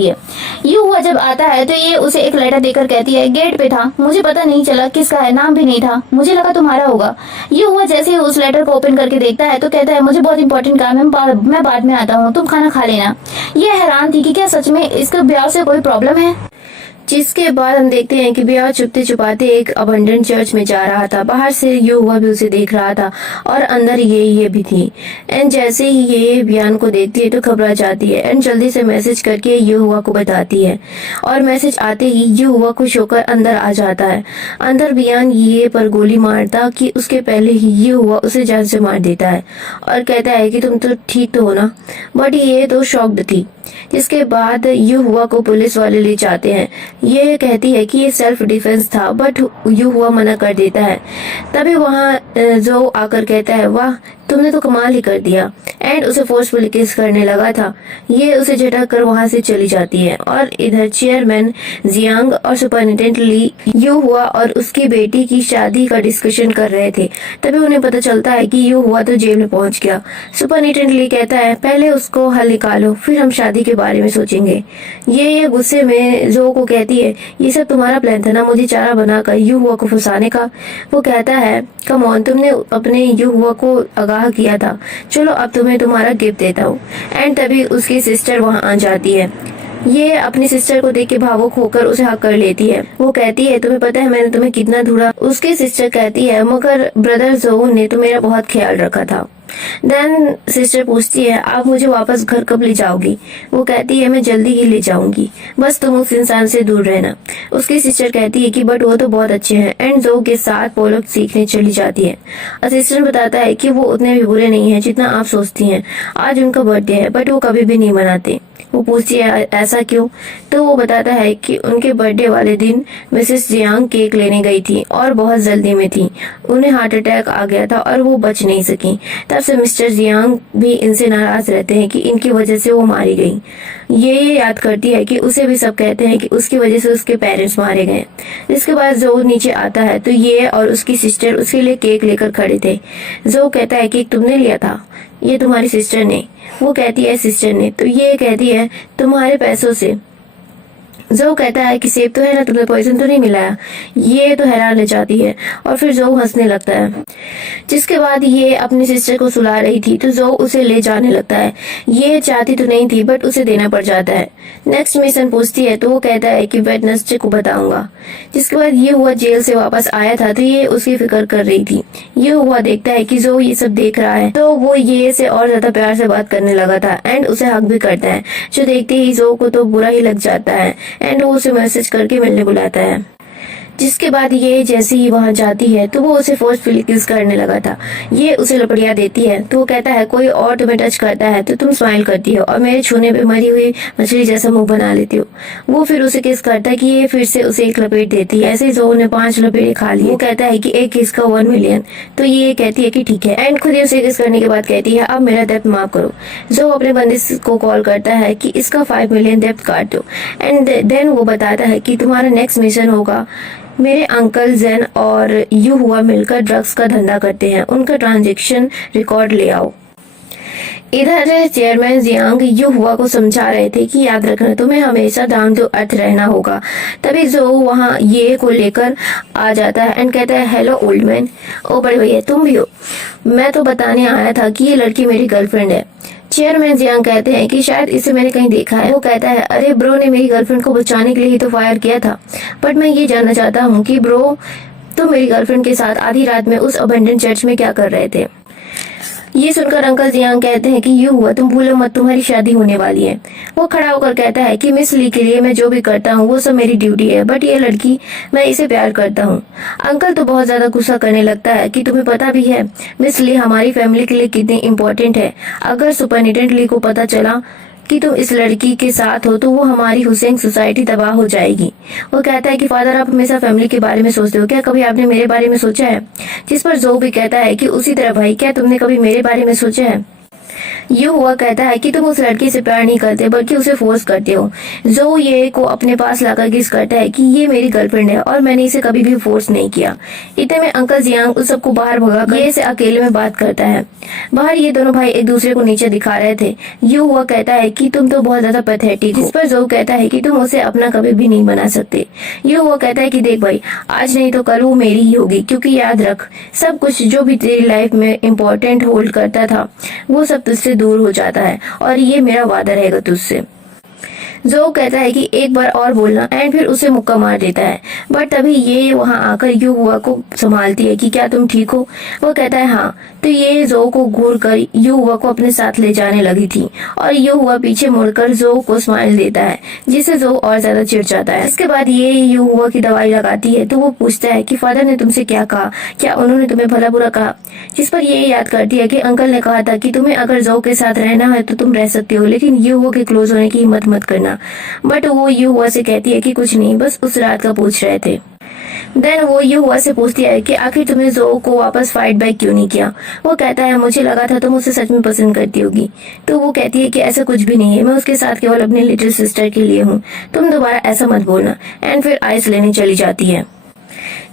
है। ये हुआ जब आता है तो ये उसे एक लेटर देकर कहती है, गेट पे था, मुझे पता नहीं चला किसका है, नाम भी नहीं था, मुझे लगा तुम्हारा होगा। ये हुआ जैसे ही उस लेटर को ओपन करके देखता है तो कहता है, मुझे बहुत इंपॉर्टेंट काम है, मैं बाद में आता हूँ, तुम खाना खा लेना। ये हैरान थी कि क्या सच में इसके ब्याह से कोई प्रॉब्लम है। जिसके बाद हम देखते हैं कि ब्याह छुपते छुपाते एक अबंडन चर्च में जा रहा था। बाहर से ये हुआ भी उसे देख रहा था और अंदर ये भी थी। एंड जैसे ही ये बियान को देखती है तो घबरा जाती है एंड जल्दी से मैसेज करके ये हुआ को बताती है और मैसेज आते ही ये हुआ खुश होकर अंदर आ जाता है। अंदर बियान ये पर गोली मारता कि उसके पहले ही ये हुआ उसे जान से मार देता है और कहता है कि तुम तो ठीक तो हो ना। बट ये तो शॉक्ड थी। जिसके बाद ये हुआ को पुलिस वाले ले जाते हैं। ये कहती है कि ये सेल्फ डिफेंस था बट यू हुआ मना कर देता है। तभी वहाँ जो आकर कहता है, वाह तुमने तो कमाल ही कर दिया, एंड उसे फोर्सफुली किस करने लगा था। ये उसे झटक कर वहाँ से चली जाती है और इधर चेयरमैन जियांग और सुपरिटेंडेंट ली यू हुआ और उसकी बेटी की शादी का डिस्कशन कर रहे थे। तभी उन्हें पता चलता है कि यू हुआ तो जेल में पहुंच गया। सुपरिटेंडेंट ली कहता है, पहले उसको हल निकालो फिर हम शादी के बारे में सोचेंगे। ये गुस्से में जो को कहती है, ये सब तुम्हारा प्लान था ना मुझे चारा बनाकर यू हुआ को फंसाने का। वो कहता है, कम ऑन, तुमने अपने यू हुआ को आगाह किया था, चलो अब तुम्हें तुम्हारा गिफ्ट देता हूँ। एंड तभी उसकी सिस्टर वहाँ आ जाती है। ये अपनी सिस्टर को देख के भावुक होकर उसे हक कर लेती है। वो कहती है, तुम्हें पता है मैंने तुम्हें कितना ढूंढा। उसकी सिस्टर कहती है, मगर ब्रदर जोऊ ने तो मेरा बहुत ख्याल रखा था। देन सिस्टर पूछती है, आप मुझे वापस घर कब ले जाओगी। वो कहती है, मैं जल्दी ही ले जाऊंगी, बस तुम उस इंसान से दूर रहना। उसकी सिस्टर कहती है कि बट वो तो बहुत अच्छे हैं। एंड जो के साथ पोलक सीखने चली जाती है। असिस्टेंट बताता है कि वो उतने भी बुरे नहीं है जितना आप सोचती हैं। आज उनका बर्थडे है बट वो कभी भी नहीं मनाते। वो पूछती है, ऐसा क्यों। तो वो बताता है कि उनके बर्थडे वाले दिन मिसेस जियांग केक लेने गई थी और बहुत जल्दी में थी, उन्हें हार्ट अटैक आ गया था और वो बच नहीं सकी। तब से मिस्टर जियांग भी इनसे नाराज रहते हैं कि इनकी वजह से वो मारी गई। ये याद करती है कि उसे भी सब कहते हैं कि उसकी वजह से उसके पेरेंट्स मारे गए। इसके बाद जो नीचे आता है तो ये और उसकी सिस्टर उसके लिए केक लेकर खड़े थे। जो कहता है, केक तुमने लिया था। ये तुम्हारी सिस्टर ने। वो कहती है, सिस्टर ने। तो ये कहती है, तुम्हारे पैसों से। जो कहता है कि सेब तो है ना, तुमने पॉइजन तो नहीं मिलाया। ये तो हैरान रह जाती है और फिर जो हंसने लगता है। जिसके बाद ये अपनी सिस्टर को सुला रही थी तो जो उसे ले जाने लगता है। ये चाहती तो नहीं थी बट उसे देना पड़ जाता है। नेक्स्ट मिशन पूछती है तो वो कहता है कि वेडनेसडे को बताऊंगा। जिसके बाद ये हुआ जेल से वापस आया था तो ये उसकी फिक्र कर रही थी। ये हुआ देखता है कि जो ये सब देख रहा है तो वो ये से और ज्यादा प्यार से बात करने लगा था एंड उसे हक भी करता है। जो देखते ही जो को तो बुरा ही लग जाता है एंड वो उसे मैसेज करके मिलने बुलाता है। जिसके बाद ये जैसे ही वहां जाती है तो वो उसे फोर्सफुली किस करने लगा था। ये उसे लपड़िया देती है तो वो कहता है, कोई और तुम्हें टच करता है तो तुम स्माइल करती हो और मेरे छूने पे मरी हुई मछली जैसा मुंह बना लेती हो। वो फिर उसे किस करता है कि ये फिर से उसे एक लपेट देती है। ऐसे ही जो ने 5 लपेटे खा ली। वो कहता है कि एक किस का 1 मिलियन। तो ये कहती है कि ठीक है एंड खुद ही उसे किस करने के बाद कहती है, अब मेरा डेप्थ माफ करो। जो अपने बंदे को कॉल करता है कि इसका 5 मिलियन डेप्थ काट दो। एंड देन वो बताता है कि तुम्हारा नेक्स्ट मिशन होगा, मेरे अंकल जेन और यू हुआ मिलकर ड्रग्स का धंधा करते हैं, उनका ट्रांजैक्शन रिकॉर्ड ले आओ। इधर चेयरमैन जियांग यू हुआ को समझा रहे थे कि याद रखना तुम्हें हमेशा डाउन टू अर्थ रहना होगा। तभी जो वहाँ ये को लेकर आ जाता है एंड कहता है, हेलो ओल्ड मैन। ओ बड़े भैया तुम भी हो। मैं तो बताने आया था कि ये लड़की मेरी गर्लफ्रेंड है। चेयरमैन जियांग कहते हैं कि शायद इसे मैंने कहीं देखा है। वो कहता है, अरे ब्रो ने मेरी गर्लफ्रेंड को बचाने के लिए ही तो फायर किया था। बट मैं ये जानना चाहता हूँ कि ब्रो तुम मेरी गर्लफ्रेंड के साथ आधी रात में उस अबंडन चर्च में क्या कर रहे थे। ये सुनकर अंकल जियांग कहते हैं कि यू हुआ तुम भूलो मत, तुम्हारी शादी होने वाली है। वो खड़ा होकर कहता है कि मिस ली के लिए मैं जो भी करता हूँ वो सब मेरी ड्यूटी है, बट ये लड़की मैं इसे प्यार करता हूँ। अंकल तो बहुत ज्यादा गुस्सा करने लगता है कि तुम्हें पता भी है मिस ली हमारी फैमिली के लिए कितनी इम्पोर्टेंट है। अगर सुपरिटेंडेंट ली को पता चला कि तुम इस लड़की के साथ हो तो वो हमारी हुसैन सोसाइटी तबाह हो जाएगी। वो कहता है कि फादर आप हमेशा फैमिली के बारे में सोचते हो, क्या कभी आपने मेरे बारे में सोचा है। जिस पर जो भी कहता है कि उसी तरह भाई क्या तुमने कभी मेरे बारे में सोचा है। यू हुआ कहता है कि तुम उस लड़की से प्यार नहीं करते बल्कि उसे फोर्स करते हो। जो ये को अपने पास लाकर गेस करता है कि ये मेरी गर्लफ्रेंड है और मैंने इसे कभी भी फोर्स नहीं किया। इतने में अंकल जियांग उस सबको बाहर भगाकर ये से अकेले में बात करता है। बाहर ये दोनों भाई एक दूसरे को नीचे दिखा रहे थे। यू हुआ कहता है कि तुम तो बहुत ज्यादा पैथेटिक हो, जिस पर जो कहता है कि तुम उसे अपना कभी भी नहीं बना सकते। यू हुआ कहता है कि देख भाई, आज नहीं तो कल वो मेरी ही होगी, क्योंकि याद रख सब कुछ जो भी तेरी लाइफ में इम्पोर्टेंट होल्ड करता था वो सब तुझसे दूर हो जाता है और ये मेरा वादा रहेगा तुझसे। जो कहता है कि एक बार और बोलना एंड फिर उसे मुक्का मार देता है। बट तभी ये वहां आकर यू हुआ को संभालती है कि क्या तुम ठीक हो। वो कहता है हाँ। तो ये जो को घूर कर यू हुआ को अपने साथ ले जाने लगी थी और यू हुआ पीछे मुड़कर जो को स्माइल देता है, जिससे जो और ज्यादा चिढ़ जाता है। इसके बाद ये यू हुआ की दवाई लगाती है तो वो पूछता है कि फादर ने तुमसे क्या कहा, क्या उन्होंने तुम्हें भला बुरा कहा। जिस पर ये याद करती है कि अंकल ने कहा था कि तुम्हें अगर जो के साथ रहना है तो तुम रह सकते हो, लेकिन यू हुआ के क्लोज होने की हिम्मत मत करना। बट वो यू हुआ से कहती है कि कुछ नहीं, बस उस रात का पूछ रहे थे। देन वो यू हुआ से पूछती है कि आखिर तुमने जो को वापस फाइट बैक क्यों नहीं किया। वो कहता है मुझे लगा था तुम उसे सच में पसंद करती होगी। तो वो कहती है कि ऐसा कुछ भी नहीं है, मैं उसके साथ केवल अपनी लिटिल सिस्टर के लिए हूँ, तुम दोबारा ऐसा मत बोलना। एंड फिर आइस लेने चली जाती है।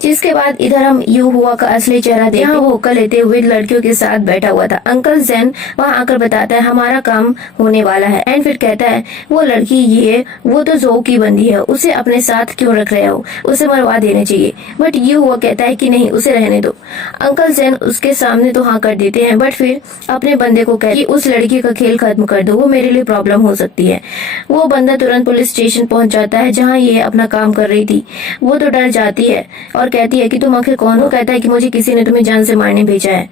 जिसके बाद इधर हम यू हुआ का असली चेहरा देखते हैं। वो हुक्का लेते हुए लड़कियों के साथ बैठा हुआ था। अंकल जेन वहां आकर बताता है हमारा काम होने वाला है। एंड फिर कहता है वो लड़की ये वो तो जो की बंदी है, उसे अपने साथ क्यों रख रहे हो, उसे मरवा देना चाहिए। बट यू हुआ कहता है कि नहीं, उसे रहने दो। अंकल जेन उसके सामने तो हाँ कर देते हैं, बट फिर अपने बंदे को कहते उस लड़की का खेल खत्म कर दो, वो मेरे लिए प्रॉब्लम हो सकती है। वो बंदा तुरंत पुलिस स्टेशन पहुंच जाता है जहाँ ये अपना काम कर रही थी। वो तो डर जाती है और कहती है कि तुम आखिर कौन हो। कहता है कि मुझे किसी ने तुम्हें जान से मारने भेजा है।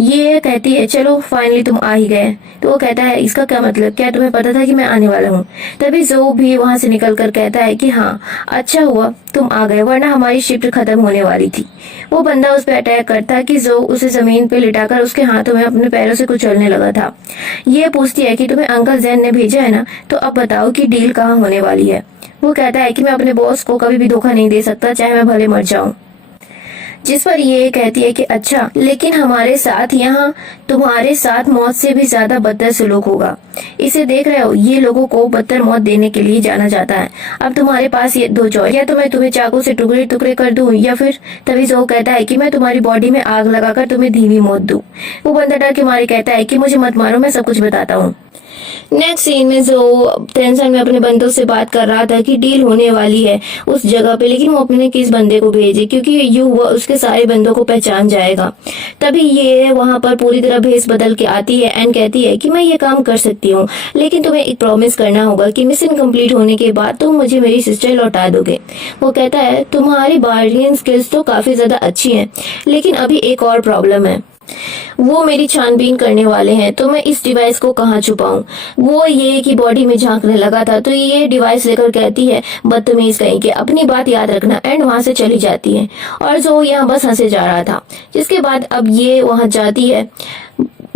ये कहती है चलो फाइनली तुम आ ही गए। तो वो कहता है इसका क्या मतलब, क्या तुम्हें पता था कि मैं आने वाला हूँ। तभी जो भी वहां से निकल कर कहता है कि हाँ अच्छा हुआ तुम आ गए, वरना हमारी शिफ्ट खत्म होने वाली थी। वो बंदा उस पर अटैक करता है कि जो उसे जमीन पे लिटाकर उसके हाथों में अपने पैरों से कुचलने लगा था। ये पूछती है कि तुम्हें अंकल जैन ने भेजा है ना, तो अब बताओ कि डील कहाँ होने वाली है। वो कहता है कि मैं अपने बॉस को कभी भी धोखा नहीं दे सकता, चाहे मैं भले मर जाऊं। जिस पर ये कहती है कि अच्छा, लेकिन हमारे साथ यहाँ तुम्हारे साथ मौत से भी ज्यादा बदतर सलूक होगा। इसे देख रहे हो, ये लोगों को बदतर मौत देने के लिए जाना जाता है। अब तुम्हारे पास ये दो चॉइस, या तो मैं तुम्हें चाकू से टुकड़े टुकड़े कर दूं, या फिर तभी जो कहता है कि मैं तुम्हारी बॉडी में आग लगाकर तुम्हें धीमी मौत दूं। वो बंदा डर के मारे कहता है कि मुझे मत मारो, मैं सब कुछ बताता हूँ। नेक्स्ट सीन में जो टेंशन में अपने बंदों से बात कर रहा था कि डील होने वाली है उस जगह पे, लेकिन वो अपने किस बंदे को भेजे, क्योंकि यू हुआ उसके सारे बंदों को पहचान जाएगा। तभी ये वहां पर पूरी तरह भेस बदल के आती है एंड कहती है कि मैं ये काम कर सकती हूँ, लेकिन तुम्हें एक प्रॉमिस करना होगा कि मिशन कंप्लीट होने के बाद तुम मुझे मेरी सिस्टर लौटा दोगे। वो कहता है तुम्हारी बार्गेनिंग स्किल्स तो काफी ज्यादा अच्छी हैं, लेकिन अभी एक और प्रॉब्लम है, वो मेरी छानबीन करने वाले हैं, तो मैं इस डिवाइस को कहाँ छुपाऊं। वो ये की बॉडी में झांकने लगा था, तो ये डिवाइस लेकर कहती है बदतमीज कहीं के, अपनी बात याद रखना। एंड वहां से चली जाती है और जो यहाँ बस हंसे जा रहा था। जिसके बाद अब ये वहां जाती है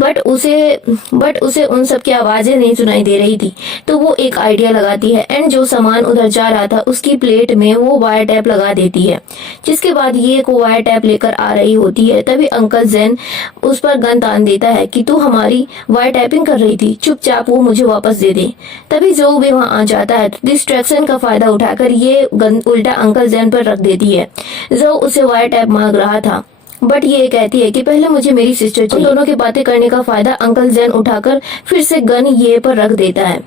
बट उसे उन सब की आवाजें नहीं सुनाई दे रही थी। तो वो एक आइडिया लगाती है एंड जो सामान उधर जा रहा था उसकी प्लेट में वो वायर टैप लगा देती है। जिसके बाद ये को वायर टैप लेकर आ रही होती है। तभी अंकल जेन उस पर गन तान देता है कि तू हमारी वायर टैपिंग कर रही थी, चुपचाप वो मुझे वापस दे दे। तभी जो भी वहां आ जाता है तो डिस्ट्रैक्शन का फायदा उठाकर ये गन उल्टा अंकल जेन पर रख देती है। जो उसे वायर टैप मांग रहा था, बट ये कहती है कि पहले मुझे मेरी सिस्टर चाहिए। दोनों की बातें करने का फायदा अंकल जेन उठाकर फिर से गन ये पर रख देता है।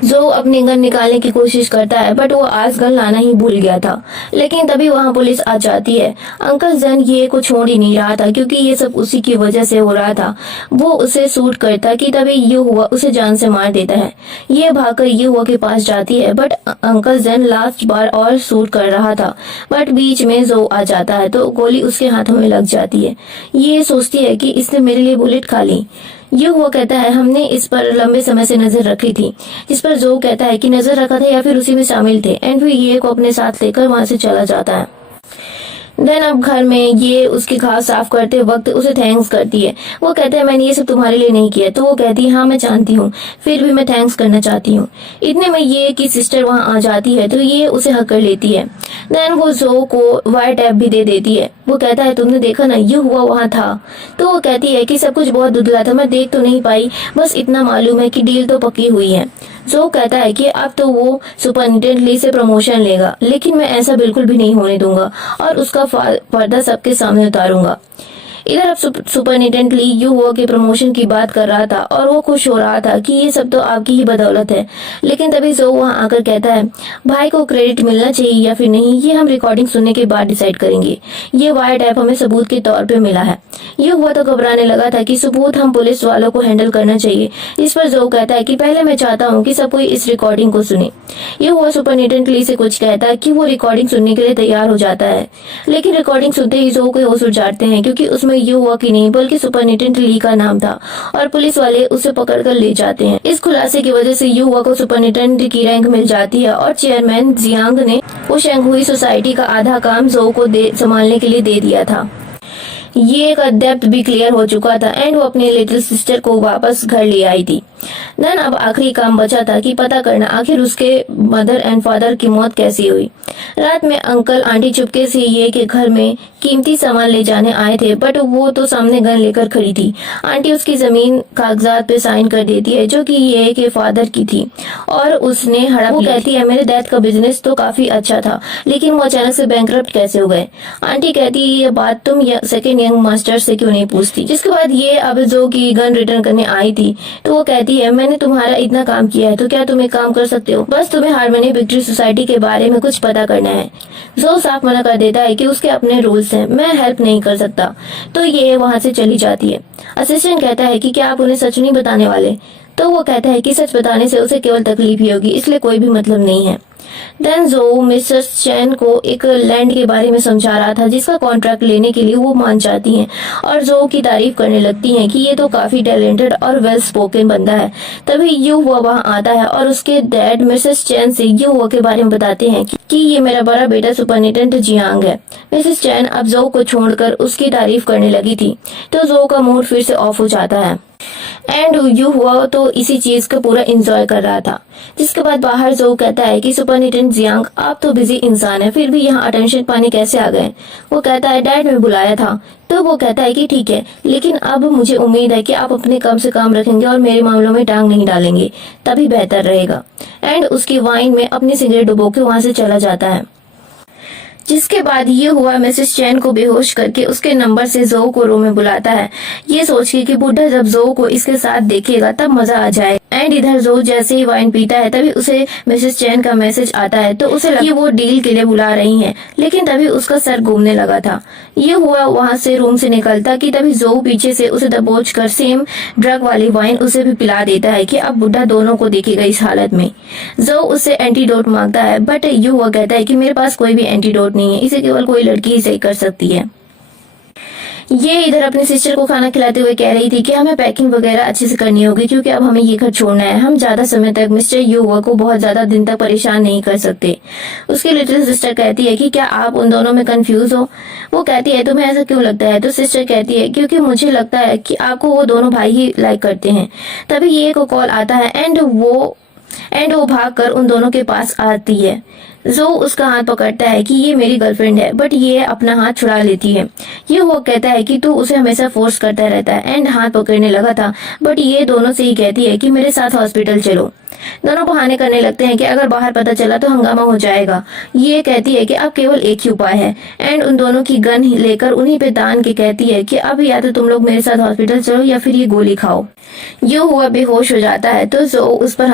जो अपनी गन निकालने की कोशिश करता है बट वो आज गन लाना ही भूल गया था। लेकिन तभी वहां पुलिस आ जाती है। अंकल जेन ये को छोड़ ही नहीं रहा था, क्योंकि ये सब उसी की वजह से हो रहा था। वो उसे सूट करता कि तभी ये हुआ उसे जान से मार देता है। ये भागकर ये हुआ के पास जाती है बट अंकल जेन लास्ट बार और सूट कर रहा था, बट बीच में जो आ जाता है तो गोली उसके हाथों में लग जाती है। ये सोचती है कि इसने मेरे लिए बुलेट खा ली। ये हुआ कहता है हमने इस पर लंबे समय से नजर रखी थी। जिस पर जो कहता है कि नजर रखा था या फिर उसी में शामिल थे। एंड फिर ये को अपने साथ लेकर वहां से चला जाता है। देन अब घर में ये उसकी घाव साफ करते वक्त उसे थैंक्स करती है। वो कहता है मैंने ये सब तुम्हारे लिए नहीं किया। तो वो कहती है हाँ मैं जानती हूँ, फिर भी मैं थैंक्स करना चाहती हूँ। इतने में ये की सिस्टर वहां आ जाती है तो ये उसे हक कर लेती है। देन वो जो को वायर टैप भी दे देती है। वो कहता है तुमने देखा ना, ये हुआ वहाँ था। तो वो कहती है कि सब कुछ बहुत धुंधला था, मैं देख तो नहीं पाई, बस इतना मालूम है कि डील तो पक्की हुई है। जो कहता है कि अब तो वो सुपरिटेंडेंट ली से प्रमोशन लेगा, लेकिन मैं ऐसा बिल्कुल भी नहीं होने दूंगा और उसका पर्दा सबके सामने उतारूंगा। इधर अब सुपरिटेंडेंट ली यू हुआ के प्रमोशन की बात कर रहा था और वो खुश हो रहा था कि ये सब तो आपकी ही बदौलत है। लेकिन तभी जो वहाँ आकर कहता है भाई को क्रेडिट मिलना चाहिए या फिर नहीं, ये हम रिकॉर्डिंग सुनने के बाद डिसाइड करेंगे। ये वायर टैप हमें सबूत के तौर पे मिला है। ये हुआ तो घबराने लगा था कि सबूत हम पुलिस वालों को हैंडल करना चाहिए। इस पर जो कहता है कि पहले मैं चाहता हूँ कि सब कोई इस रिकॉर्डिंग को सुने। ये हुआ सुपरिटेंडेंट ली से कुछ कहता है कि वो रिकॉर्डिंग सुनने के लिए तैयार हो जाता है, लेकिन रिकॉर्डिंग सुनते ही जो को होश उड़ जाते हैं क्योंकि उसमें ये हुआ कि नहीं बल्कि सुपरिटेंडेंट ली का नाम था और पुलिस वाले उसे पकड़कर ले जाते हैं। इस खुलासे की वजह से यू हुआ को सुपरिटेंडेंट की रैंक मिल जाती है और चेयरमैन जियांग ने वो शेंगहुई सोसाइटी का आधा काम जो को संभालने के लिए दे दिया था। ये एक डेप्थ भी क्लियर हो चुका था एंड वो अपने लिटिल सिस्टर को वापस घर ले आई थी। देन अब आखिरी काम बचा था कि पता करना आखिर उसके मदर एंड फादर की मौत कैसी हुई। रात में अंकल आंटी चुपके से ये के घर में कीमती सामान ले जाने आए थे, बट वो तो सामने गन लेकर खड़ी थी। आंटी उसकी जमीन कागजात पे साइन कर देती है जो कि ये के फादर की थी और उसने हड़प। वो कहती है मेरे डैड का बिजनेस तो काफी अच्छा था, लेकिन वो अचानक से बैंकरप्ट कैसे हो गए। आंटी कहती है ये बात तुम सेकेंड यंग मास्टर से क्यों नहीं पूछती। जिसके बाद ये अब जो की गन रिटर्न करने आई थी तो वो कहती है मैंने तुम्हारा इतना काम किया है तो क्या तुम एक काम कर सकते हो, बस तुम्हें हार्मनी विक्ट्री सोसाइटी के बारे में कुछ पता करना है। जो साफ मना कर देता है कि उसके अपने रूल्स हैं, मैं हेल्प नहीं कर सकता। तो ये वहाँ से चली जाती है। असिस्टेंट कहता है कि क्या आप उन्हें सच नहीं बताने वाले। तो वो कहता है कि सच बताने से उसे केवल तकलीफ ही होगी, इसलिए कोई भी मतलब नहीं है। देन जो मिसेस चैन को एक लैंड के बारे में समझा रहा था जिसका कॉन्ट्रैक्ट लेने के लिए वो मान जाती हैं और जो की तारीफ करने लगती हैं कि ये तो काफी टैलेंटेड और वेल स्पोकन बंदा है। तभी यू हुआ वहाँ आता है और उसके डैड मिसेस चैन से यू हुआ के बारे में बताते हैं कि ये मेरा बड़ा बेटा सुपरिटेंडेंट जियांग है। मिसेस चैन अब जो को छोड़कर उसकी तारीफ करने लगी थी तो जो का मूड फिर से ऑफ हो जाता है एंड यू हुआ तो इसी चीज का पूरा एंजॉय कर रहा था। जिसके बाद बाहर जो कहता है कि सुपरिटेंडेंट जियांग आप तो बिजी इंसान है, फिर भी यहाँ अटेंशन पाने कैसे आ गए। वो कहता है डैड ने बुलाया था। तो वो कहता है कि ठीक है, लेकिन अब मुझे उम्मीद है कि आप अपने काम से काम रखेंगे और मेरे मामलों में टांग नहीं डालेंगे, तभी बेहतर रहेगा। एंड उसकी वाइन में अपनी सिगरेट डुबो के वहां से चला जाता है। जिसके बाद ये हुआ मिसेस चैन को बेहोश करके उसके नंबर से जो को रूम में बुलाता है, ये सोच के कि बुढ़ा जब जो को इसके साथ देखेगा तब मजा आ जाए। एंड इधर जो जैसे ही वाइन पीता है तभी उसे मिसेस चैन का मैसेज आता है तो उसे लगा कि वो डील के लिए बुला रही हैं, लेकिन तभी उसका सर घूमने लगा था। ये हुआ वहाँ से रूम से निकलता कि तभी जो पीछे से उसे दबोच कर सेम ड्रग वाली वाइन उसे भी पिला देता है कि अब बुढ़ा दोनों को देखेगा इस हालत में। जो उससे एंटीडोट मांगता है बट ये हुआ कहता है कि मेरे पास कोई भी एंटीडोट नहीं है, इसे केवल कोई लड़की ही सही कर सकती है। ये इधर अपने सिस्टर को खाना खिलाते हुए कह रही थी कि हमें पैकिंग वगैरह अच्छे से करनी होगी क्योंकि अब हमें ये घर छोड़ना है। हम ज्यादा समय तक मिस्टर युवा को बहुत ज्यादा दिन तक परेशान नहीं कर सकते। उसकी लिटिल सिस्टर कहती है कि क्या आप उन दोनों में कंफ्यूज हो। वो कहती है तुम्हें ऐसा क्यों लगता है। तो सिस्टर कहती है क्योंकि मुझे लगता है कि आपको वो दोनों भाई ही लाइक करते हैं। तभी ये को कॉल आता है एंड वो भागकर उन दोनों के पास आती है। जो उसका हाथ पकड़ता है कि ये मेरी गर्लफ्रेंड है, बट ये अपना हाथ छुड़ा लेती है। ये वो कहता है कि तू उसे हमेशा फोर्स करता रहता है एंड हाथ पकड़ने लगा था, बट ये दोनों से ही कहती है कि मेरे साथ हॉस्पिटल चलो। दोनों बहाने करने लगते हैं कि अगर बाहर पता चला तो हंगामा हो जाएगा। ये कहती है कि अब केवल एक ही उपाय है एंड उन दोनों की गन लेकर उन्हीं पे तान के कहती है कि अब या तो तुम लोग मेरे साथ हॉस्पिटल चलो या फिर ये गोली खाओ। ये हुआ बेहोश हो जाता है तो जो उस पर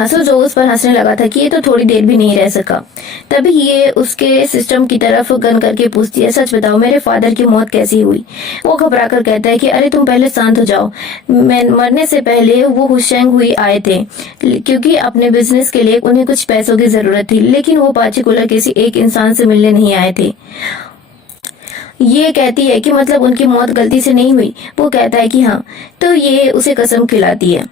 हंसने लगा था कि ये तो थोड़ी देर भी नहीं रह सका। तभी ये उसके सिस्टम की तरफ गन करके पूछती है सच बताओ मेरे फादर की मौत कैसी हुई। वो घबरा कर कहता है कि अरे तुम पहले शांत हो जाओ, मरने से पहले वो हुशैंग हुई आए थे क्योंकि अपने बिजनेस के लिए उन्हें कुछ पैसों की जरूरत थी, लेकिन वो पार्टिकुलर किसी एक इंसान से मिलने नहीं आए थे। ये कहती है कि मतलब उनकी मौत गलती से नहीं हुई। वो कहता है कि हाँ। तो ये उसे कसम खिलाती है।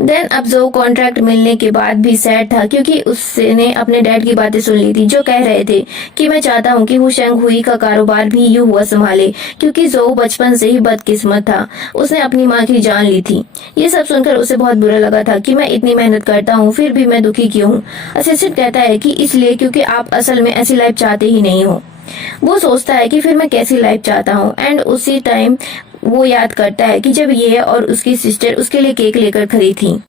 देन अब जो कॉन्ट्रैक्ट मिलने के बाद भी सैड था क्योंकि उसने अपने डैड की बातें सुन ली थी जो कह रहे थे कि मैं चाहता हूँ कि हुशैंग हुई का कारोबार भी यू हुआ संभाले क्योंकि जो बचपन से ही बदकिस्मत था, उसने अपनी माँ की जान ली थी। ये सब सुनकर उसे बहुत बुरा लगा था कि मैं इतनी मेहनत करता हूँ फिर भी मैं दुखी क्यों हूँ। असिस्टेंट कहता है कि इसलिए क्योंकि आप असल में ऐसी लाइफ चाहते ही नहीं हो। वो सोचता है कि फिर मैं कैसी लाइफ चाहता हूँ। एंड उसी टाइम वो याद करता है कि जब ये और उसकी सिस्टर उसके लिए केक लेकर खड़ी थी।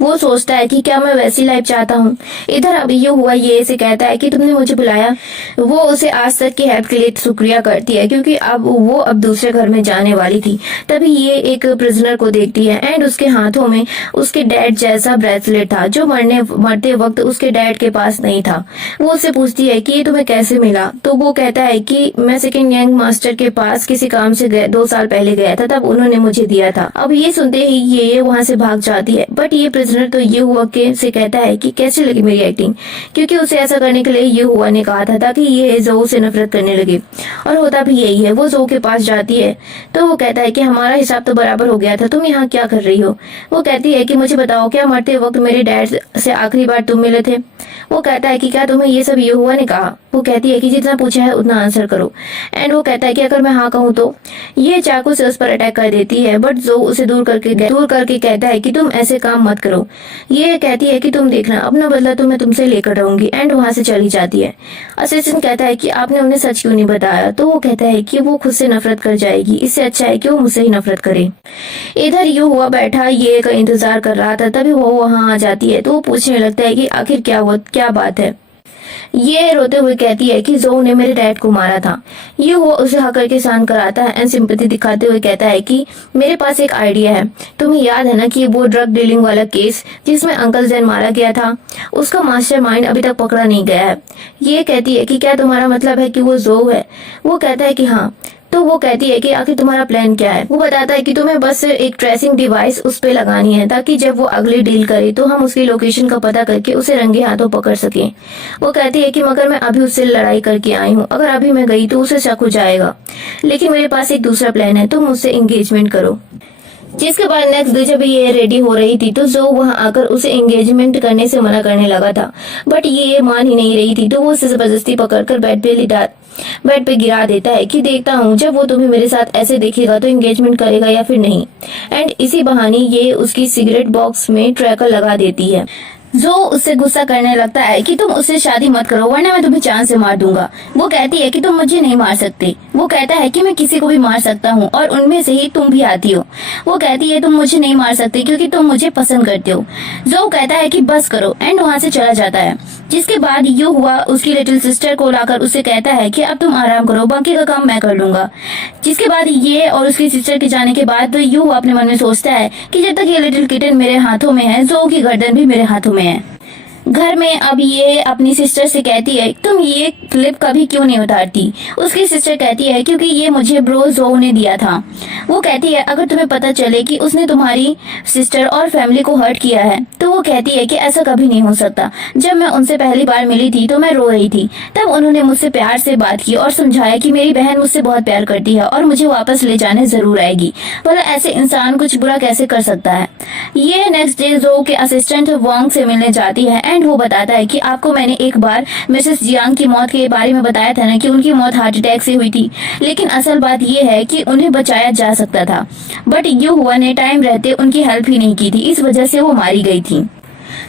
वो सोचता है कि क्या मैं वैसी लाइफ चाहता हूँ। इधर अब ये हुआ ये इसे कहता है कि तुमने मुझे बुलाया। वो उसे आज तक की हेल्प के लिए शुक्रिया करती है क्योंकि अब दूसरे घर में जाने वाली थी। तभी ये एक प्रिजनर को देखती है एंड उसके हाथों में उसके डैड जैसा ब्रेसलेट था जो मरते वक्त उसके डैड के पास नहीं था। वो उससे पूछती है कि ये तुम्हें कैसे मिला। तो वो कहता है कि मैं सेकंड यंग मास्टर के पास किसी काम से 2 साल पहले गया था, तब उन्होंने मुझे दिया था। अब ये सुनते ही ये वहाँ से भाग जाती है। बट ये प्रिजनर तो ये हुआ के से कहता है कि कैसे लगी मेरी एक्टिंग, क्योंकि उसे ऐसा करने के लिए ये हुआ ने कहा था ताकि ये जो से नफरत करने लगे। और होता भी यही है। वो जो के पास जाती है तो वो कहता है कि हमारा हिसाब तो बराबर हो गया था, तुम यहाँ क्या कर रही हो। वो कहती है कि मुझे बताओ क्या मरते वक्त मेरे डैड से आखिरी बार तुम मिले थे। वो कहता है कि क्या तुम्हें ये सब ये हुआ ने कहा। वो कहती है कि जितना पूछा है उतना आंसर करो। एंड वो कहता है कि अगर मैं हाँ कहूँ तो। ये चाकू से उस पर अटैक कर देती है। बट जो उसे दूर करके कहता है कि तुम ऐसे काम मत करो। ये कहती है कि तुम देखना, अपना बदला तो मैं तुमसे लेकर रहूंगी। एंड वहां से चली जाती है। असिस्टेंट कहता है कि आपने उन्हें सच क्यों नहीं बताया। तो वो कहता है कि वो खुद से नफरत कर जाएगी, इससे अच्छा है कि वो मुझसे ही नफरत करे। इधर यू हुआ बैठा ये का इंतजार कर रहा था। तभी वो वहां आ जाती है तो वो पूछने लगता है कि आखिर क्या बात है। ये रोते हुए कहती है कि जो ने मेरे डैड को मारा था। ये हुआ उसे हकर के शांत कराता है एंड सिंपैथी दिखाते हुए कहता है कि मेरे पास एक आइडिया है। तुम्हें याद है ना कि वो ड्रग डीलिंग वाला केस जिसमें अंकल जैन मारा गया था, उसका मास्टरमाइंड अभी तक पकड़ा नहीं गया है। ये कहती है कि क्या तुम्हारा मतलब है कि वो जो है। वो कहता है कि हाँ। तो वो कहती है कि आखिर तुम्हारा प्लान क्या है। वो बताता है कि तुम्हें बस एक ट्रेसिंग डिवाइस उस पे लगानी है ताकि जब वो अगली डील करे तो हम उसकी लोकेशन का पता करके उसे रंगे हाथों पकड़ सकें। वो कहती है कि मगर मैं अभी उससे लड़ाई करके आई हूँ, अगर अभी मैं गई तो उसे शक हो जाएगा। लेकिन मेरे पास एक दूसरा प्लान है, तुम मुझसे एंगेजमेंट करो। जिसके बाद नेक्स्ट डे जब ये रेडी हो रही थी तो जो वहां आकर उसे एंगेजमेंट करने से मना करने लगा था। बट ये मान ही नहीं रही थी तो वो उसे जबरदस्ती पकड़कर बेड पे गिरा देता है कि देखता हूँ जब वो तुम्हें मेरे साथ ऐसे देखेगा तो एंगेजमेंट करेगा या फिर नहीं। एंड इसी बहाने ये उसकी सिगरेट बॉक्स में ट्रैकर लगा देती है। जो उससे गुस्सा करने लगता है कि तुम उससे शादी मत करो वरना मैं तुम्हें जान से मार दूंगा। वो कहती है कि तुम मुझे नहीं मार सकते। वो कहता है कि मैं किसी को भी मार सकता हूँ और उनमें से ही तुम भी आती हो। वो कहती है तुम मुझे नहीं मार सकते क्योंकि तुम मुझे पसंद करते हो। जो कहता है कि बस करो एंड वहां से चला जाता है। जिसके बाद यू हुआ उसकी लिटिल सिस्टर को लाकर उसे कहता है कि अब तुम आराम करो, बाकी का काम मैं कर लूंगा। जिसके बाद ये और उसकी सिस्टर के जाने के बाद तो यू अपने मन में सोचता है कि जब तक ये लिटिल किटन मेरे हाथों में है जो की गर्दन भी मेरे हाथों में है। घर में अब ये अपनी सिस्टर से कहती है तुम ये क्लिप कभी क्यों नहीं उतारती। उसकी सिस्टर कहती है क्योंकि ये मुझे ब्रो जो ने दिया था। वो कहती है अगर तुम्हें पता चले कि उसने तुम्हारी सिस्टर और फैमिली को हर्ट किया है। तो वो कहती है कि ऐसा कभी नहीं हो सकता। जब मैं उनसे पहली बार मिली थी तो मैं रो रही थी, तब उन्होंने मुझसे प्यार से बात की और समझाया कि मेरी बहन मुझसे बहुत प्यार करती है और मुझे वापस ले जाने जरूर आएगी। भला ऐसे इंसान कुछ बुरा कैसे कर सकता है। ये नेक्स्ट डे जो के असिस्टेंट वांग से मिलने जाती है एंड वो बताता है कि आपको मैंने एक बार मिसेस जियांग की मौत के बारे में बताया था ना कि उनकी मौत हार्ट अटैक से हुई थी। लेकिन असल बात ये है कि उन्हें बचाया जा सकता था, बट यू हुआ ने टाइम रहते उनकी हेल्प ही नहीं की थी, इस वजह से वो मारी गई थी।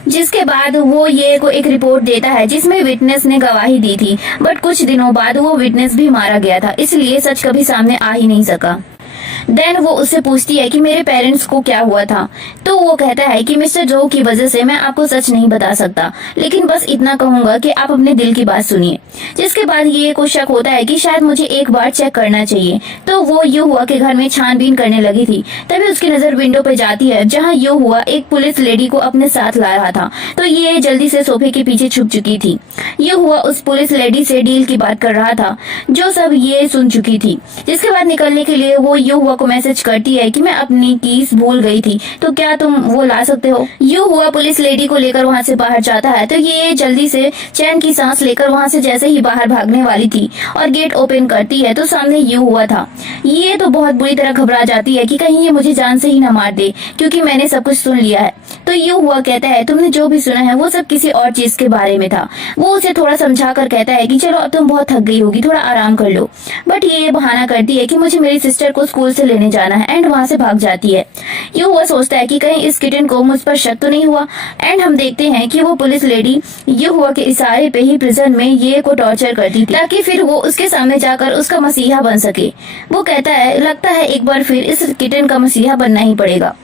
जिसके बाद वो ये को एक रिपोर्ट देता है जिसमें विटनेस ने गवाही दी थी, बट कुछ दिनों बाद वो विटनेस भी मारा गया था, इसलिए सच कभी सामने आ ही नहीं सका। देन वो उससे पूछती है कि मेरे पेरेंट्स को क्या हुआ था। तो वो कहता है कि मिस्टर जो की वजह से मैं आपको सच नहीं बता सकता, लेकिन बस इतना कहूंगा कि आप अपने दिल की बात सुनिए। जिसके बाद ये को शक होता है कि शायद मुझे एक बार चेक करना चाहिए। तो वो यू हुआ के घर में छानबीन करने लगी थी। तभी उसकी नजर विंडो पे जाती है जहाँ यू हुआ एक पुलिस लेडी को अपने साथ ला रहा था। तो ये जल्दी से सोफे के पीछे छुप चुकी थी। यू हुआ उस पुलिस लेडी से डील की बात कर रहा था जो सब ये सुन चुकी थी। जिसके बाद निकलने के लिए वो यू हुआ को मैसेज करती है कि मैं अपनी कीज भूल गई थी, तो क्या तुम वो ला सकते हो। यू हुआ पुलिस लेडी को लेकर वहाँ से बाहर जाता है। तो ये जल्दी से चैन की सांस लेकर वहाँ से जैसे ही बाहर भागने वाली थी और गेट ओपन करती है तो सामने यू हुआ था। ये तो बहुत बुरी तरह घबरा जाती है कि कहीं ये मुझे जान से ही न मार दे, क्योंकि मैंने सब कुछ सुन लिया है। तो यू हुआ कहता है तुमने जो भी सुना है वो सब किसी और चीज के बारे में था। वो उसे थोड़ा समझा कर कहता है कि चलो अब तुम बहुत थक गई होगी, थोड़ा आराम कर लो। बट ये बहाना करती है कि मुझे मेरी सिस्टर को स्कूल से उसे लेने जाना है एंड वहाँ से भाग जाती है। यू हुआ सोचता है कि कहीं इस किटन को मुझ पर शक तो नहीं हुआ एंड हम देखते हैं कि वो पुलिस लेडी यू हुआ के इशारे पे ही प्रिजन में ये को टॉर्चर करती थी ताकि फिर वो उसके सामने जाकर उसका मसीहा बन सके। वो कहता है लगता है एक बार फिर इस किटन का मसीहा बनना ही पड़ेगा।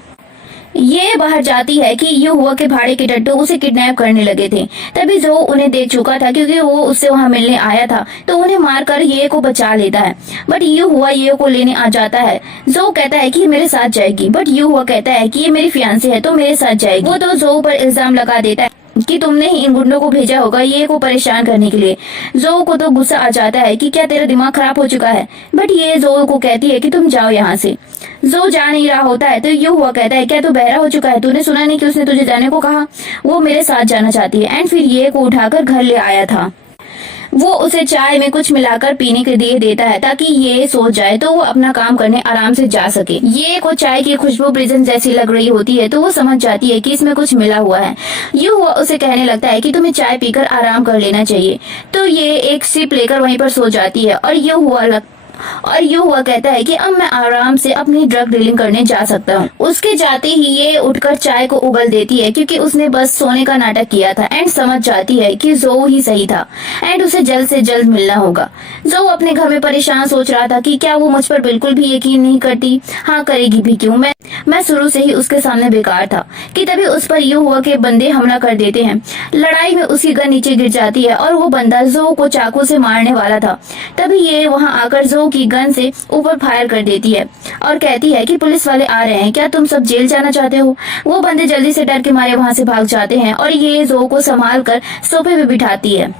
ये बाहर जाती है कि यू हुआ के भाड़े के टट्टू उसे किडनैप करने लगे थे। तभी जो उन्हें देख चुका था क्योंकि वो उससे वहां मिलने आया था, तो उन्हें मारकर ये को बचा लेता है। बट यू हुआ ये को लेने आ जाता है। जो कहता है कि मेरे साथ जाएगी, बट यू हुआ कहता है कि ये मेरी फियांसे है तो मेरे साथ जाएगी। वो तो जो पर इल्जाम लगा देता है कि तुमने ही इन गुंडों को भेजा होगा ये को परेशान करने के लिए। जो को तो गुस्सा आ जाता है कि क्या तेरा दिमाग खराब हो चुका है, बट ये जो को कहती है कि तुम जाओ यहाँ से। जो जा नहीं रहा होता है तो यू हुआ कहता है क्या तू बहरा हो चुका है, तूने सुना नहीं कि उसने तुझे जाने को कहा। वो मेरे साथ जाना चाहती है एंड फिर ये को उठाकर घर ले आया था। वो उसे चाय में कुछ मिलाकर पीने के लिए देता है ताकि ये सो जाए तो वो अपना काम करने आराम से जा सके। ये को चाय की खुशबू प्रिजन जैसी लग रही होती है तो वो समझ जाती है कि इसमें कुछ मिला हुआ है। यू हुआ उसे कहने लगता है कि तुम्हें चाय पीकर आराम कर लेना चाहिए, तो ये एक सिप लेकर वहीं पर सो जाती है। और यू हुआ कहता है कि अब मैं आराम से अपनी ड्रग डीलिंग करने जा सकता हूँ। उसके जाते ही ये उठकर चाय को उगल देती है क्योंकि उसने बस सोने का नाटक किया था एंड समझ जाती है कि जो ही सही था एंड उसे जल्द से जल्द मिलना होगा। जो अपने घर में परेशान सोच रहा था कि क्या वो मुझ पर बिल्कुल भी यकीन नहीं करती, हाँ करेगी भी क्यों, मैं शुरू से ही उसके सामने बेकार था कि तभी उस पर यू हुआ के बंदे हमला कर देते हैं। लड़ाई में उसकी गन नीचे गिर जाती है और वो बंदा जो को चाकू से मारने वाला था। तभी ये वहां आकर जो की गन से ऊपर फायर कर देती है और कहती है कि पुलिस वाले आ रहे हैं, क्या तुम सब जेल जाना चाहते हो। वो बंदे जल्दी से डर के मारे वहां से भाग जाते हैं और ये जो को संभाल कर सोफे पे बिठाती है।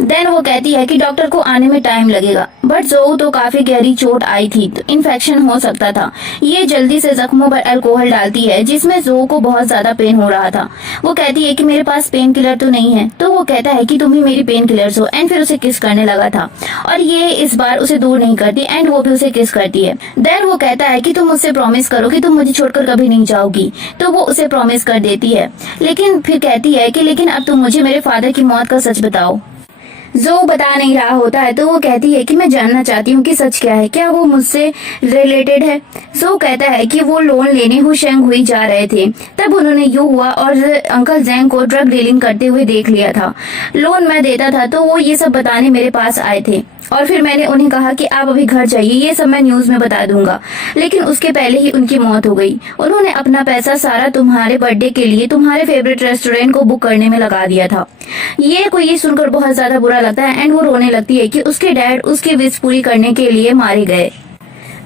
देन वो कहती है कि डॉक्टर को आने में टाइम लगेगा, बट जो तो काफी गहरी चोट आई थी तो इन्फेक्शन हो सकता था। ये जल्दी से जख्मों पर अल्कोहल डालती है जिसमें जो को बहुत ज्यादा पेन हो रहा था। वो कहती है कि मेरे पास पेन किलर तो नहीं है, तो वो कहता है कि तुम ही मेरी पेन किलर हो एंड फिर उसे किस करने लगा था और ये इस बार उसे दूर नहीं करती एंड वो भी उसे किस करती है। देन वो कहता है कि तुम मुझसे प्रॉमिस करो कि तुम मुझे छोड़कर कभी नहीं जाओगी, तो वो उसे प्रॉमिस कर देती है। लेकिन फिर कहती है कि लेकिन अब तुम मुझे मेरे फादर की मौत का सच बताओ। जो बता नहीं रहा होता है तो वो कहती है कि मैं जानना चाहती हूँ कि सच क्या है, क्या वो मुझसे रिलेटेड है। जो कहता है कि वो लोन लेने हुशैंग हुई जा रहे थे, तब उन्होंने यू हुआ और अंकल जैंग को ड्रग डीलिंग करते हुए देख लिया था। लोन मैं देता था तो वो ये सब बताने मेरे पास आए थे और फिर मैंने उन्हें कहा कि आप अभी घर जाइए, ये सब मैं न्यूज में बता दूंगा। लेकिन उसके पहले ही उनकी मौत हो गई। उन्होंने अपना पैसा सारा तुम्हारे बर्थडे के लिए तुम्हारे फेवरेट रेस्टोरेंट को बुक करने में लगा दिया था। ये को ये सुनकर बहुत ज्यादा बुरा लगता है एंड वो रोने लगती है कि उसके डैड उसकी विश पूरी करने के लिए मारे गए।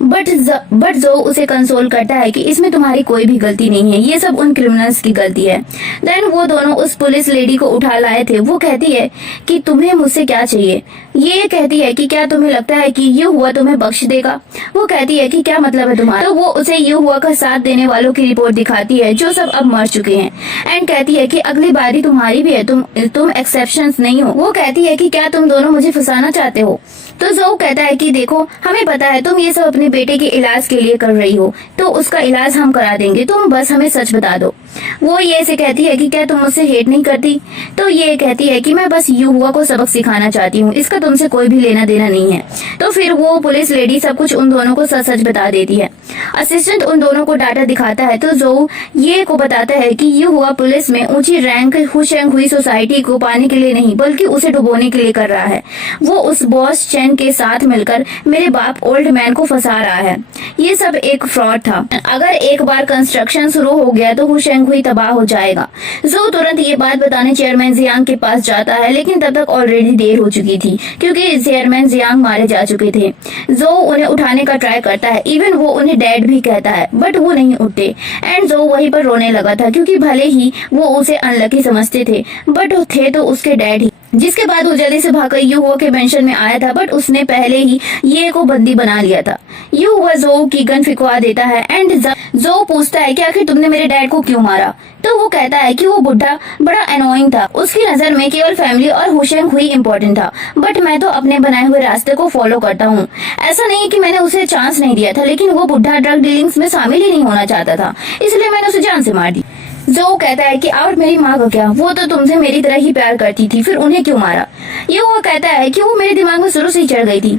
बट जो उसे कंसोल करता है कि इसमें तुम्हारी कोई भी गलती नहीं है, ये सब उन क्रिमिनल्स की गलती है। देन वो दोनों उस पुलिस लेडी को उठा लाए थे। वो कहती है कि तुम्हें मुझसे क्या चाहिए। ये कहती है कि क्या तुम्हें लगता है कि ये हुआ तुम्हें बख्श देगा। वो कहती है कि क्या मतलब है तुम्हारा। तो वो उसे ये हुआ का साथ देने वालों की रिपोर्ट दिखाती है जो सब अब मर चुके हैं एंड कहती है कि अगली बारी तुम्हारी भी है, तुम एक्सेप्शंस नहीं हो। वो कहती है कि क्या तुम दोनों मुझे फंसाना चाहते हो। तो जो कहता है कि देखो हमें पता है तुम ये सब अपने बेटे के इलाज के लिए कर रही हो, तो उसका इलाज हम करा देंगे, तुम बस हमें सच बता दो। वो ये से कहती है कि क्या तुम मुझसे हेट नहीं करती। तो ये कहती है कि मैं बस यू हुआ को सबक सिखाना चाहती हूँ, इसका तुमसे कोई भी लेना देना नहीं है। तो फिर वो पुलिस लेडी सब कुछ उन दोनों को सच सच बता देती है। असिस्टेंट उन दोनों को डाटा दिखाता है तो जो ये को बताता है कि यू हुआ पुलिस में ऊंची रैंक हुशैंग हुई सोसाइटी को पाने के लिए नहीं बल्कि उसे डुबोने के लिए कर रहा है। वो उस बॉस चैन के साथ मिलकर मेरे बाप ओल्ड मैन को फंसा रहा है। ये सब एक फ्रॉड था। अगर एक बार कंस्ट्रक्शन शुरू हो गया तो हुशैंग हुई तबाह हो जाएगा। जो तुरंत ये बात बताने चेयरमैन जियांग के पास जाता है, लेकिन तब तक ऑलरेडी देर हो चुकी थी क्योंकि चेयरमैन जियांग मारे जा चुके थे। जो उन्हें उठाने का ट्राई करता है, इवन वो उन्हें डैड भी कहता है, बट वो नहीं उठते एंड जो वहीं पर रोने लगा था क्योंकि भले ही वो उसे अनलकी समझते थे बट थे तो उसके डैड ही। जिसके बाद वो जल्दी से भागकर यू हुआ के मेंशन में आया था, बट उसने पहले ही ये को बंदी बना लिया था। यू हुआ जो की गन फिकवा देता है एंड जो पूछता है कि आखिर तुमने मेरे डैड को क्यों मारा। तो वो कहता है कि वो बुढ़ा बड़ा अनोइंग था, उसकी नजर में केवल फैमिली और हुशैंग हुई इम्पोर्टेंट था, बट मैं तो अपने बनाए हुए रास्ते को फॉलो करता हूँ। ऐसा नहीं कि मैंने उसे चांस नहीं दिया था, लेकिन वो बुढ़ा ड्रग डीलिंग्स में शामिल ही नहीं होना चाहता था, इसलिए मैंने उसे जान से मार दी। जो कहता है कि और मेरी माँ को क्या, वो तो तुमसे मेरी तरह ही प्यार करती थी, फिर उन्हें क्यों मारा। ये वो कहता है कि वो मेरे दिमाग में शुरू से ही चढ़ गई थी।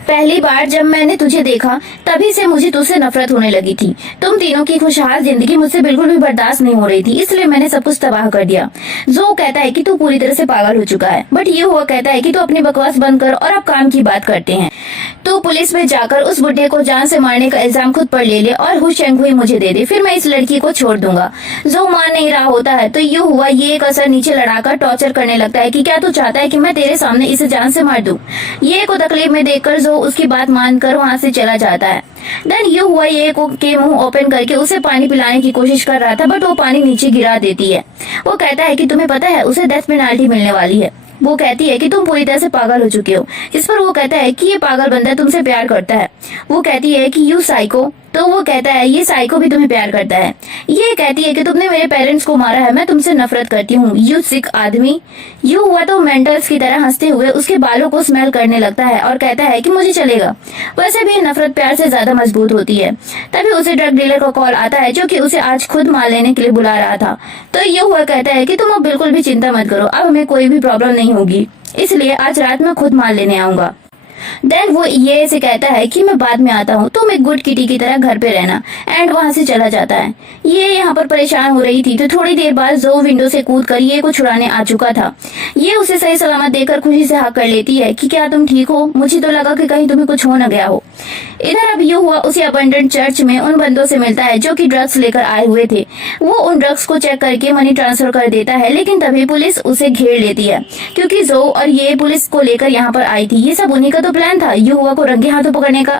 पहली बार जब मैंने तुझे देखा तभी से मुझे तुझसे नफरत होने लगी थी। तुम तीनों की खुशहाल जिंदगी मुझसे बिल्कुल भी बर्दाश्त नहीं हो रही थी, इसलिए मैंने सब कुछ तबाह कर दिया। जो कहता है कि तू पूरी तरह से पागल हो चुका है, बट ये हुआ कहता है कि तू अपनी बकवास बंद कर और अब काम की बात करते हैं। तू पुलिस में जाकर उस बुढ़े को जान से मारने का इल्जाम खुद पर ले ले और हुई मुझे दे दे, फिर मैं इस लड़की को छोड़ दूंगा। जो मान नहीं रहा होता है तो ये हुआ ये एक असर नीचे लड़ाकर टॉर्चर करने लगता है कि क्या तू चाहता है कि मैं तेरे सामने इसे जान से मार दूं। ये को तकलीफ में देखकर जो उसकी बात मानकर वहां से चला जाता है। देन ये हुआ ये को के मुंह ओपन करके उसे पानी पिलाने की कोशिश कर रहा था, बट वो पानी नीचे गिरा देती है। वो कहता है कि तुम्हें पता है उसे डेथ पेनाल्टी मिलने वाली है। वो कहती है कि तुम पूरी तरह से पागल हो चुके हो, जिस पर वो कहता है कि ये पागल बंदा तुमसे प्यार करता है। वो कहती है कि यू साइको, तो वो कहता है ये साइको भी तुम्हें प्यार करता है। ये कहती है कि तुमने मेरे पेरेंट्स को मारा है, मैं तुमसे नफरत करती हूँ, यू सिक आदमी। यू हुआ तो मेंटल्स की तरह हंसते हुए उसके बालों को स्मेल करने लगता है और कहता है कि मुझे चलेगा। वैसे भी नफरत प्यार से ज्यादा मजबूत होती है। तभी उसे ड्रग डीलर का कॉल आता है जो कि उसे आज खुद मार लेने के लिए बुला रहा था। तो ये हुआ कहता है कि तुम अब बिल्कुल भी चिंता मत करो, अब हमें कोई भी प्रॉब्लम नहीं होगी, इसलिए आज रात में खुद मार लेने आऊंगा। देन वो ये से कहता है कि मैं बाद में आता हूँ, तुम एक गुड किटी की तरह घर पे रहना, एंड वहां से चला जाता है। ये यहाँ पर परेशान हो रही थी तो थोड़ी देर बाद जो विंडो से कूद कर ये को छुड़ाने आ चुका था। ये उसे सही सलामत देकर खुशी से हाँ कर लेती है कि क्या तुम ठीक हो, मुझे तो लगा कि कहीं तुम्हें कुछ हो न गया हो। इधर अब ये हुआ उसे अबंडेंट चर्च में उन बंदों से मिलता है जो कि ड्रग्स लेकर आए हुए थे। वो उन ड्रग्स को चेक करके मनी ट्रांसफर कर देता है, लेकिन तभी पुलिस उसे घेर लेती है क्योंकि जो और ये पुलिस को लेकर यहाँ पर आई थी। ये सब उन्हीं का तो प्लान था ये हुआ को रंगे हाथों पकड़ने का,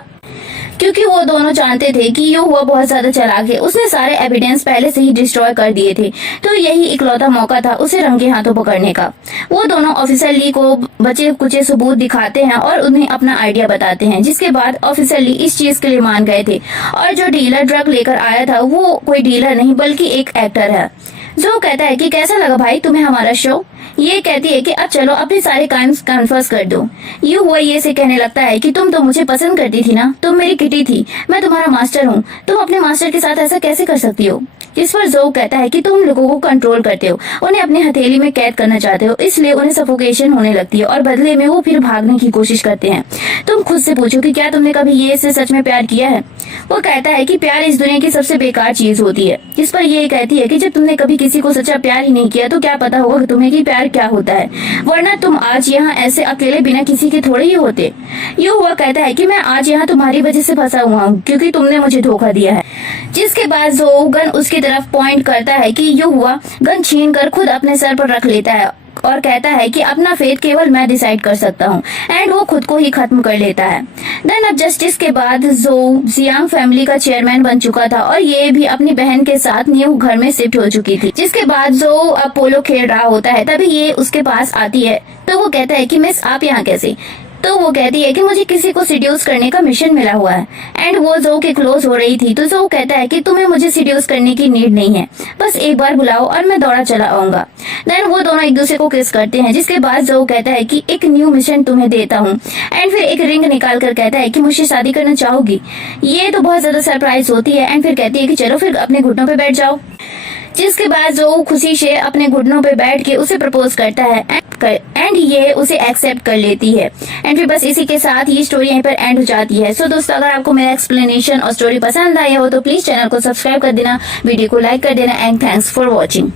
क्योंकि वो दोनों जानते थे कि ये हुआ बहुत ज्यादा चालाक है, उसने सारे एविडेंस पहले से ही डिस्ट्रॉय कर दिए थे, तो यही इकलौता मौका था उसे रंगे हाथों पकड़ने का। वो दोनों ऑफिसर ली को बचे कुचे सबूत दिखाते हैं और उन्हें अपना आइडिया बताते हैं, जिसके बाद ऑफिसर ली इस चीज के लिए मान गए थे। और जो डीलर ड्रग लेकर आया था वो कोई डीलर नहीं बल्कि एक एक्टर है। जो कहता है कि कैसा लगा भाई तुम्हें हमारा शो। ये कहती है कि अब चलो अपने सारे क्राइम्स कन्फर्स कर दो। ये हुआ ये से कहने लगता है कि तुम तो मुझे पसंद करती थी ना, तुम मेरी किटी थी, मैं तुम्हारा मास्टर हूँ, तुम अपने मास्टर के साथ ऐसा कैसे कर सकती हो। इस पर जो कहता है कि तुम लोगों को कंट्रोल करते हो, उन्हें अपनी हथेली में कैद करना चाहते हो, इसलिए उन्हें सफोकेशन होने लगती है और बदले में वो फिर भागने की कोशिश करते हैं। तुम खुद से पूछो कि क्या तुमने कभी ये से सच में प्यार किया है। वो कहता है कि प्यार इस दुनिया की सबसे बेकार चीज होती है। इस पर ये कहती है कि जब तुमने कभी किसी को सच्चा प्यार ही नहीं किया तो क्या पता होगा तुम्हें कि प्यार क्या होता है, वरना तुम आज यहाँ ऐसे अकेले बिना किसी के थोड़े ही होते। ये हुआ कहता है कि मैं आज यहाँ तुम्हारी वजह से फंसा हुआ हूँ क्योंकि तुमने मुझे धोखा दिया है। जिसके बाद जो गन उसकी तरफ पॉइंट करता है कि ये हुआ गन छीन कर खुद अपने सर पर रख लेता है और कहता है कि अपना फेट केवल मैं डिसाइड कर सकता हूँ, एंड वो खुद को ही खत्म कर लेता है। देन अब जस्टिस के बाद जो जियांग फैमिली का चेयरमैन बन चुका था और ये भी अपनी बहन के साथ न्यू घर में शिफ्ट हो चुकी थी। जिसके बाद जो अब पोलो खेल रहा होता है तभी ये उसके पास आती है, तो वो कहता है कि मिस आप यहाँ कैसे। तो वो कहती है कि मुझे किसी को सिड्यूस करने का मिशन मिला हुआ है, एंड वो जो के क्लोज हो रही थी तो जो कहता है कि तुम्हें मुझे सिड्यूस करने की नीड नहीं है, बस एक बार बुलाओ और मैं दौड़ा चला आऊंगा। देन वो दोनों एक दूसरे को किस करते हैं, जिसके बाद जो कहता है कि एक न्यू मिशन तुम्हें देता हूँ, एंड फिर एक रिंग निकाल कर कहता है कि मुझे शादी करना चाहोगी। ये तो बहुत ज्यादा सरप्राइज होती है एंड फिर कहती है कि चलो फिर अपने घुटनों पे बैठ जाओ। जिसके बाद जो खुशी से अपने घुटनों पे बैठ के उसे प्रपोज करता है एंड ये उसे एक्सेप्ट कर लेती है। एंड फिर बस इसी के साथ ये स्टोरी यहीं पर एंड हो जाती है। सो दोस्तों अगर आपको मेरा एक्सप्लेनेशन और स्टोरी पसंद आया हो तो प्लीज चैनल को सब्सक्राइब कर देना, वीडियो को लाइक कर देना एंड थैंक्स फॉर वॉचिंग।